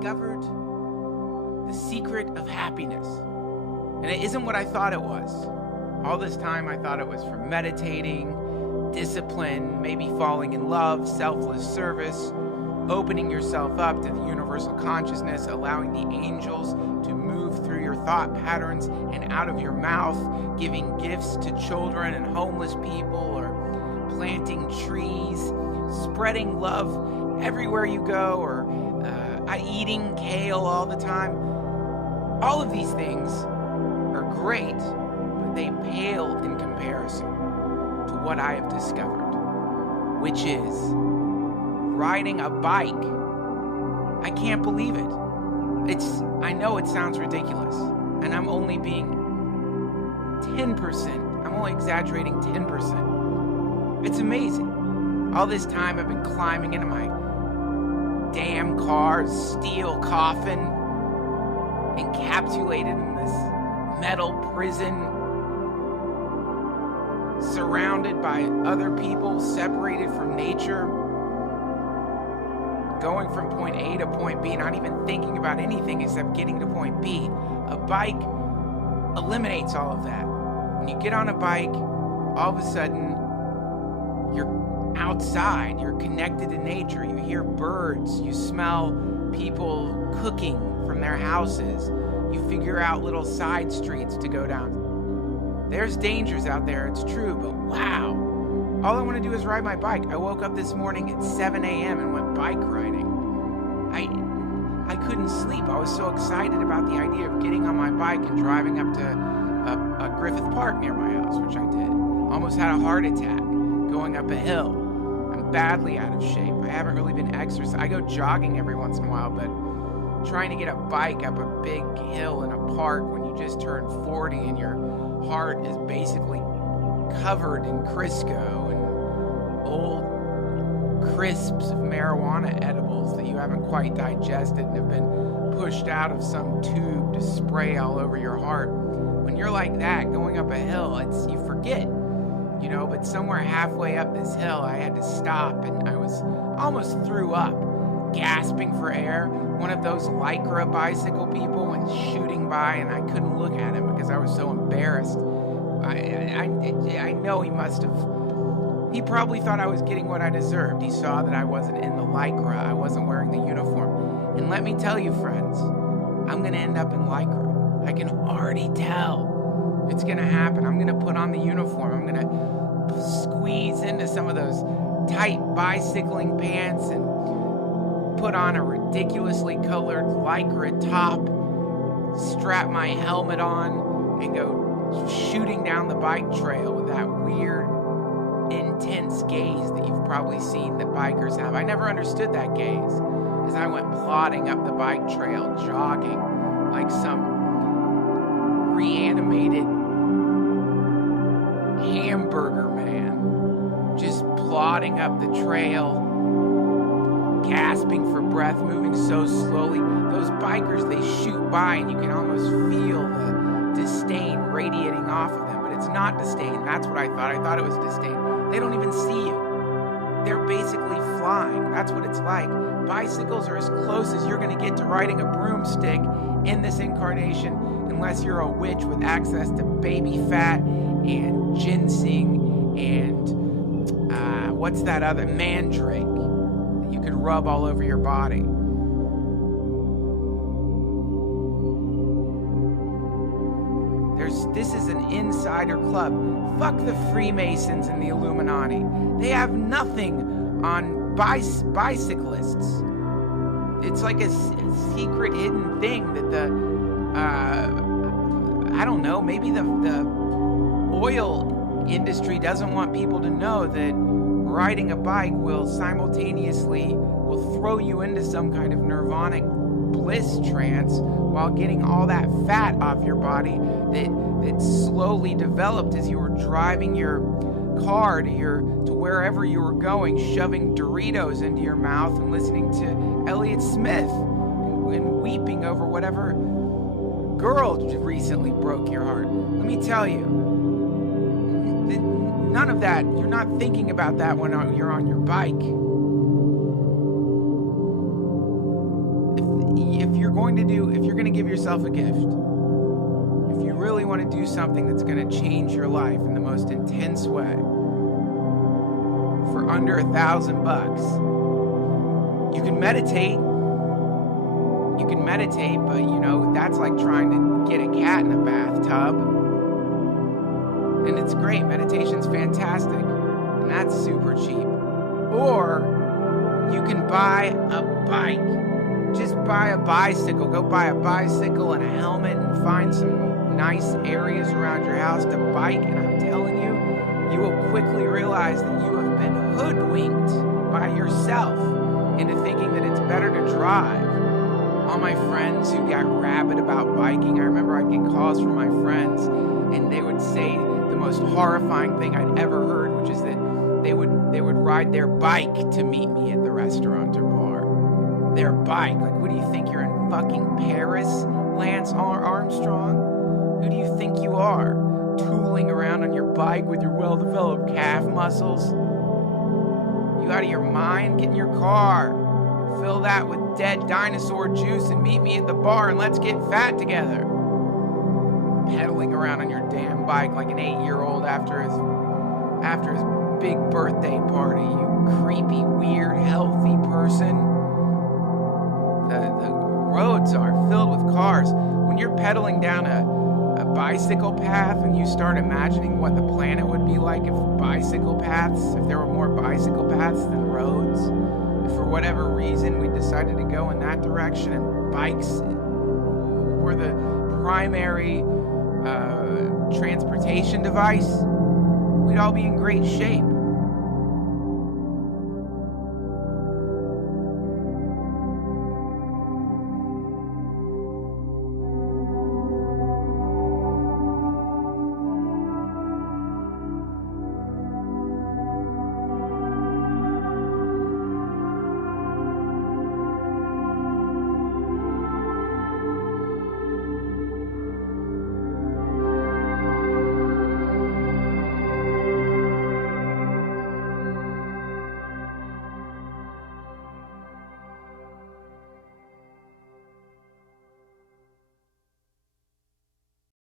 discovered the secret of happiness. And it isn't what I thought it was. All this time I thought it was from meditating, discipline, maybe falling in love, selfless service, opening yourself up to the universal consciousness, allowing the angels to move through your thought patterns and out of your mouth, giving gifts to children and homeless people, or planting trees, spreading love everywhere you go, or eating kale all the time. All of these things are great, but they pale in comparison to what I have discovered, which is riding a bike. I can't believe it. I know it sounds ridiculous, and I'm only being 10%. I'm only exaggerating 10%. It's amazing. All this time I've been climbing into my damn car's steel coffin, encapsulated in this metal prison, surrounded by other people, separated from nature, going from point A to point B, not even thinking about anything except getting to point B. A bike eliminates all of that. When you get on a bike, all of a sudden, you're outside, you're connected to nature, you hear birds, you smell people cooking from their houses, you figure out little side streets to go down. There's dangers out there, it's true, but wow. All I want to do is ride my bike. I woke up this morning at 7 a.m. and went bike riding. I couldn't sleep. I was so excited about the idea of getting on my bike and driving up to a Griffith Park near my house, which I did. Almost had a heart attack going up a hill. I'm badly out of shape. I haven't really been exercising. I go jogging every once in a while, but trying to get a bike up a big hill in a park when you just turned 40 and your heart is basically covered in Crisco and old crisps of marijuana edibles that you haven't quite digested and have been pushed out of some tube to spray all over your heart. When you're like that, going up a hill, you forget, but somewhere halfway up this hill, I had to stop and I was almost threw up, gasping for air. One of those Lycra bicycle people went shooting by and I couldn't look at him because I was so embarrassed. I know he probably thought I was getting what I deserved. He saw that I wasn't in the Lycra, I wasn't wearing the uniform. And let me tell you, friends, I'm going to end up in Lycra. I can already tell it's going to happen. I'm going to put on the uniform. I'm going to squeeze into some of those tight bicycling pants and put on a ridiculously colored Lycra top, strap my helmet on, and go shooting down the bike trail with that weird, intense gaze that you've probably seen that bikers have. I never understood that gaze as I went plodding up the bike trail, jogging like some reanimated hamburger man, just plodding up the trail, gasping for breath, moving so slowly. Those bikers, they shoot by and you can almost feel the disdain radiating off of them, but it's not disdain. That's what I thought. I thought it was disdain. They don't even see you. They're basically flying. That's what it's like. Bicycles are as close as you're going to get to riding a broomstick in this incarnation, unless you're a witch with access to baby fat and ginseng and what's that other mandrake that you could rub all over your body. This is an insider club. Fuck the Freemasons and the Illuminati. They have nothing on bicyclists. It's like a secret hidden thing that I don't know, maybe the oil industry doesn't want people to know that riding a bike will throw you into some kind of nirvanic bliss trance while getting all that fat off your body that slowly developed as you were driving your car to wherever you were going, shoving Doritos into your mouth and listening to Elliott Smith and weeping over whatever girl recently broke your heart. Let me tell you, none of that, you're not thinking about that when you're on your bike. going to give yourself a gift, if you really want to do something that's going to change your life in the most intense way, for under $1,000, you can meditate. You can meditate, but that's like trying to get a cat in a bathtub. And it's great. Meditation's fantastic. And that's super cheap. Or you can buy a bike. Just buy a bicycle. Go buy a bicycle and a helmet and find some nice areas around your house to bike. And I'm telling you, you will quickly realize that you have been hoodwinked by yourself into thinking that it's better to drive. All my friends who got rabid about biking, I remember I'd get calls from my friends and they would say the most horrifying thing I'd ever heard, which is that they would ride their bike to meet me at the restaurant or bar. Their bike. Like, what do you think? You're in fucking Paris, Lance Armstrong? Who do you think you are? Tooling around on your bike with your well-developed calf muscles? You out of your mind? Get in your car. Fill that with dead dinosaur juice and meet me at the bar and let's get fat together. Pedaling around on your damn bike like an 8-year-old after his big birthday party, you creepy, weird, healthy person. The roads are filled with cars. When you're pedaling down a bicycle path and you start imagining what the planet would be like if there were more bicycle paths than roads, if for whatever reason we decided to go in that direction and bikes were the primary transportation device, we'd all be in great shape.